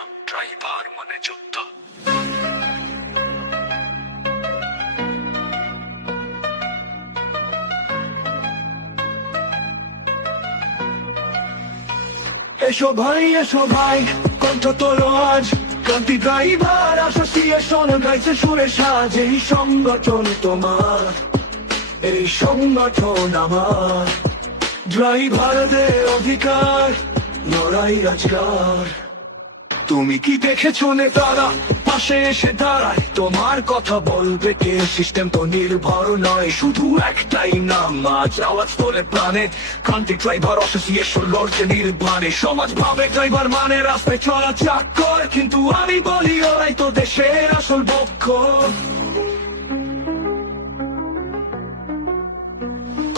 না, ড্রাইভার মানে যোদ্ধা। এসো ভাই, কণ্ঠ তোলো আজ ক্রান্তি ড্রাইভার অ্যাসোসিয়েশন গাইছে সুরে সাজ। এই সংগঠন তোমার, এই সংগঠন আমার, ড্রাইভারদের অধিকার, লড়াই আজকার। তুমি কি দেখেছো নেতারা পাশে এসে দাঁড়ায়, তোমার কথা বলবে কে? সিস্টেম তো নির্ভর নয়, শুধু একটাই নাম, আজ আওয়াজ তোলে প্রাণে। ক্রান্তি ড্রাইভার অ্যাসোসিয়েশন লড়ছে নির্বাণে। সমাজ ভাবে ড্রাইভার মানে রাস্তায় চলা চাকর, কিন্তু আমি বলি ওরাই তো দেশের আসল পক্ষ।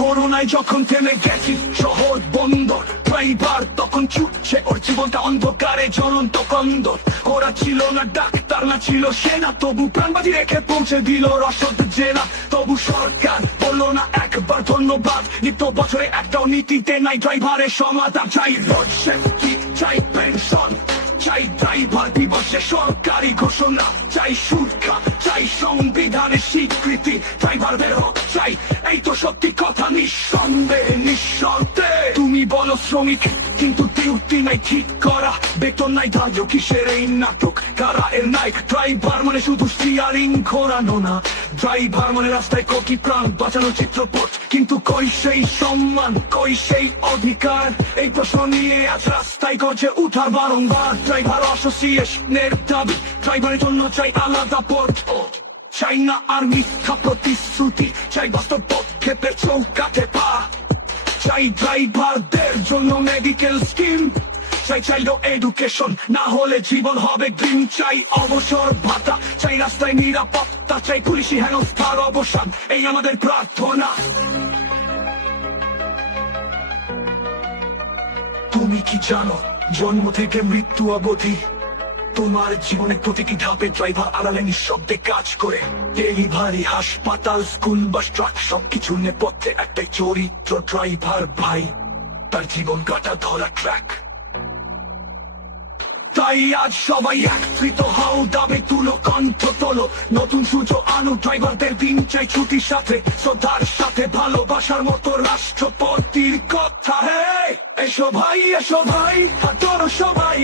করোনায় যখন থেমে গেছি শহর বন্দর, ড্রাইভার তখন ছুটছে ওর জীবনটা অন্ধকারে জ্বলন্ত কন্দর। ওরা ছিল না ডাক্তার, না ছিল সেনা, তবু প্রাণবাজি রেখে পৌঁছে দিল রসদ জেলা। তবু সরকার বললো না একবার ধন্যবাদ, নিত্য বছরে একটাও নীতিতে নাই ড্রাইভারের সমাধান। চাই লোডশেডিং, চাই পেনশন, চাই ড্রাইভার দিবসে সরকারি ঘোষণা, চাই সুরক্ষা, চাই সংবিধানের স্বীকৃতি, ড্রাইভারদের হক চাই, এই তো সত্যি কথা নিঃসন্দেহে নিঃশর্তে। তুমি বলো শ্রমিক, কিন্তু ডিউটি নাই ঠিক করা, বেতন নাই ধার্য, কিসের এই নাটক? কারা এর নায়ক? ড্রাইভার মানে শুধু স্টিয়ারিং ঘোরানো না, ড্রাইভার মানে রাস্তায় কোটি প্রাণ বাঁচানো চিত্রপট। কিন্তু কই সেই সম্মান, কই সেই অধিকার? এই প্রশ্ন নিয়ে আজ রাস্তায় গর্জে উঠার বারংবার। ড্রাইভার অ্যাসোসিয়েশনের দাবি, ড্রাইভারের জন্য চাই আলাদা পথ, চাই না আর মিথ্যা প্রতিশ্রুতি, চাই বাস্তব পদক্ষেপের চৌকাঠে পা। চাই ড্রাইভারদের জন্য মেডিকেল স্কিম, চাইলো এডুকেশন, না হলে জীবন হবে গ্রিম। চাই অবসর ভাতা, চাই রাস্তায় নিরাপত্তা, চাই পুলিশি হেনস্থার অবসান, এই আমাদের প্রার্থনা। তুমি কি জানো জন্ম থেকে মৃত্যু অবধি তোমার জীবনের প্রতিটি ধাপে ড্রাইভার আড়ালে নিঃশব্দে কাজ করে? ডেলিভারি, হাসপাতাল, স্কুল, বাস, ট্রাক, সবকিছু নেপথ্যে একটাই চরিত্র, ড্রাইভার ভাই, তার জীবন কাটা ধরা ট্র্যাক। তাই আজ সবাই একত্রিত হও, দাবি তুলো, কণ্ঠ তোলো, নতুন সূর্য আনো। ড্রাইভারদের দিন চাই ছুটির সাথে, শ্রদ্ধার সাথে, ভালোবাসার মতো রাষ্ট্রপতির কথা। হে এসো ভাই, হাত তোলো সবাই,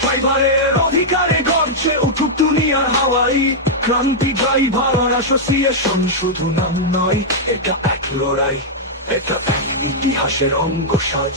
ড্রাইভারের অধিকারে গর্জে উঠুক দুনিয়ার হাওয়াই। ক্রান্তি ড্রাইভার অ্যাসোসিয়েশন শুধু নাম নয়, এটা এক লড়াই, এটা এক ইতিহাসের অঙ্গ সাজ।